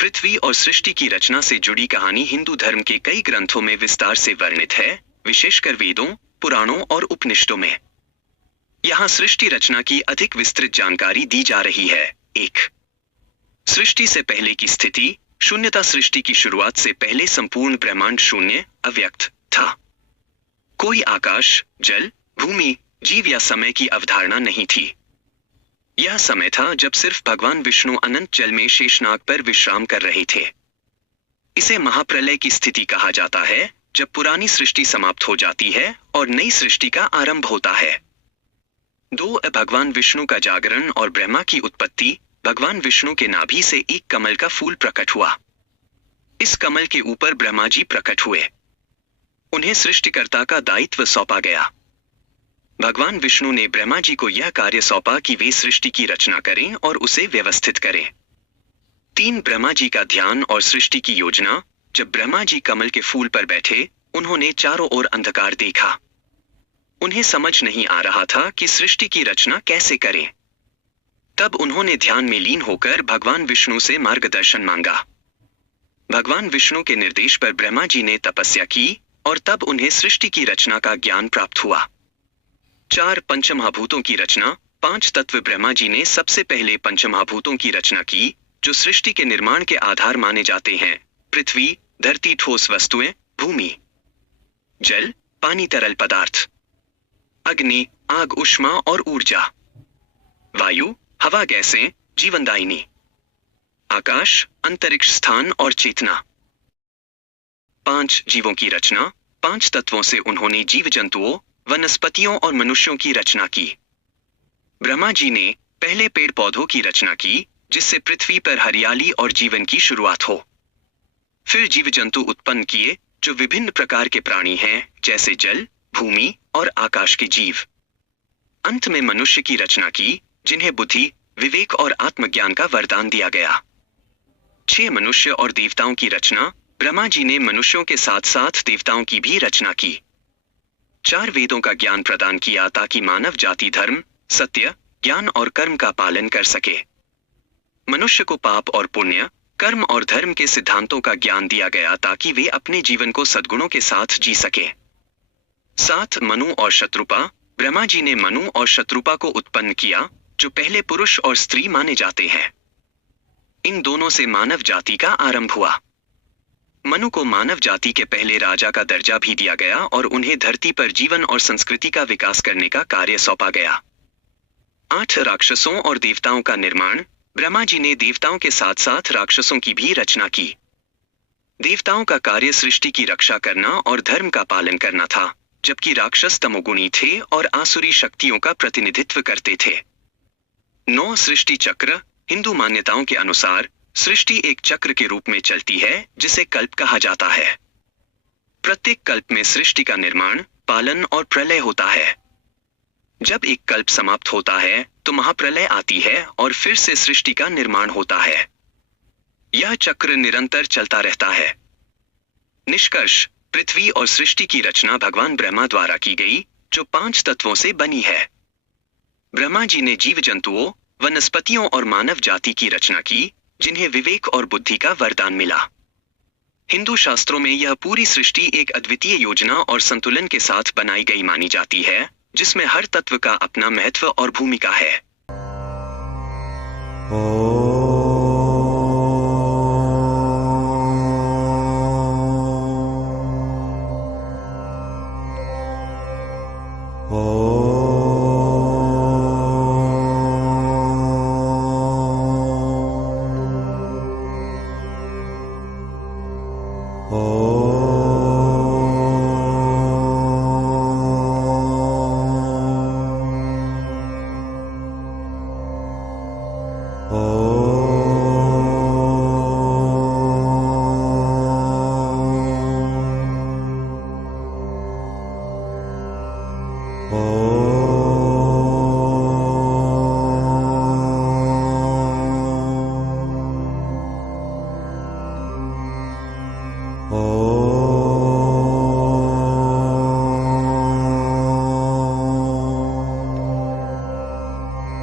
पृथ्वी और सृष्टि की रचना से जुड़ी कहानी हिंदू धर्म के कई ग्रंथों में विस्तार से वर्णित है, विशेषकर वेदों, पुराणों और उपनिषदों में। यहाँ सृष्टि रचना की अधिक विस्तृत जानकारी दी जा रही है। 1. सृष्टि से पहले की स्थिति। शून्यता। सृष्टि की शुरुआत से पहले संपूर्ण ब्रह्मांड शून्य, अव्यक्त था। कोई आकाश, जल, भूमि, जीव या समय की अवधारणा नहीं थी। यह समय था जब सिर्फ भगवान विष्णु अनंत जल में शेषनाग पर विश्राम कर रहे थे। इसे महाप्रलय की स्थिति कहा जाता है, जब पुरानी सृष्टि समाप्त हो जाती है और नई सृष्टि का आरंभ होता है। 2. भगवान विष्णु का जागरण और ब्रह्मा की उत्पत्ति। भगवान विष्णु के नाभि से एक कमल का फूल प्रकट हुआ। इस कमल के ऊपर ब्रह्मा जी प्रकट हुए। उन्हें सृष्टिकर्ता का दायित्व सौंपा गया। भगवान विष्णु ने ब्रह्मा जी को यह कार्य सौंपा कि वे सृष्टि की रचना करें और उसे व्यवस्थित करें। 3. ब्रह्मा जी का ध्यान और सृष्टि की योजना। जब ब्रह्मा जी कमल के फूल पर बैठे, उन्होंने चारों ओर अंधकार देखा। उन्हें समझ नहीं आ रहा था कि सृष्टि की रचना कैसे करें। तब उन्होंने ध्यान में लीन होकर भगवान विष्णु से मार्गदर्शन मांगा। भगवान विष्णु के निर्देश पर ब्रह्मा जी ने तपस्या की और तब उन्हें सृष्टि की रचना का ज्ञान प्राप्त हुआ। 4. पंचमहाभूतों की रचना। 5 तत्व। ब्रह्मा जी ने सबसे पहले पंचमहाभूतों की रचना की, जो सृष्टि के निर्माण के आधार माने जाते हैं। पृथ्वी, धरती ठोस वस्तुएं, भूमि, जल, पानी तरल पदार्थ, अग्नि, आग ऊष्मा और ऊर्जा, वायु, हवा गैसें, जीवनदायिनी, आकाश, अंतरिक्ष स्थान और चेतना। 5 जीवों की रचना। 5 तत्वों से उन्होंने जीव जंतुओं, वनस्पतियों और मनुष्यों की रचना की। ब्रह्मा जी ने पहले पेड़ पौधों की रचना की, जिससे पृथ्वी पर हरियाली और जीवन की शुरुआत हो। फिर जीव जंतु उत्पन्न किए, जो विभिन्न प्रकार के प्राणी हैं, जैसे जल, भूमि और आकाश के जीव। अंत में मनुष्य की रचना की, जिन्हें बुद्धि, विवेक और आत्मज्ञान का वरदान दिया गया। 6 मनुष्य और देवताओं की रचना। ब्रह्मा जी ने मनुष्यों के साथ साथ देवताओं की भी रचना की। 4 वेदों का ज्ञान प्रदान किया ताकि मानव जाति धर्म, सत्य, ज्ञान और कर्म का पालन कर सके। मनुष्य को पाप और पुण्य, कर्म और धर्म के सिद्धांतों का ज्ञान दिया गया ताकि वे अपने जीवन को सद्गुणों के साथ जी सके। 7 मनु और शत्रुपा। ब्रह्मा जी ने मनु और शत्रुपा को उत्पन्न किया, जो पहले पुरुष और स्त्री माने जाते हैं। इन दोनों से मानव जाति का आरंभ हुआ। मनु को मानव जाति के पहले राजा का दर्जा भी दिया गया और उन्हें धरती पर जीवन और संस्कृति का विकास करने का कार्य सौंपा गया। 8 राक्षसों और देवताओं का निर्माण। ब्रह्मा जी ने देवताओं के साथ साथ राक्षसों की भी रचना की। देवताओं का कार्य सृष्टि की रक्षा करना और धर्म का पालन करना था, जबकि राक्षस तमोगुणी थे और आसुरी शक्तियों का प्रतिनिधित्व करते थे। 9 सृष्टि चक्र। हिंदू मान्यताओं के अनुसार सृष्टि एक चक्र के रूप में चलती है, जिसे कल्प कहा जाता है। प्रत्येक कल्प में सृष्टि का निर्माण, पालन और प्रलय होता है। जब एक कल्प समाप्त होता है, तो महाप्रलय आती है और फिर से सृष्टि का निर्माण होता है। यह चक्र निरंतर चलता रहता है। निष्कर्ष। पृथ्वी और सृष्टि की रचना भगवान ब्रह्मा द्वारा की गई, जो 5 तत्वों से बनी है। ब्रह्मा जी ने जीव जंतुओं, वनस्पतियों और मानव जाति की रचना की, जिन्हें विवेक और बुद्धि का वरदान मिला। हिंदू शास्त्रों में यह पूरी सृष्टि एक अद्वितीय योजना और संतुलन के साथ बनाई गई मानी जाती है, जिसमें हर तत्व का अपना महत्व और भूमिका है। Oh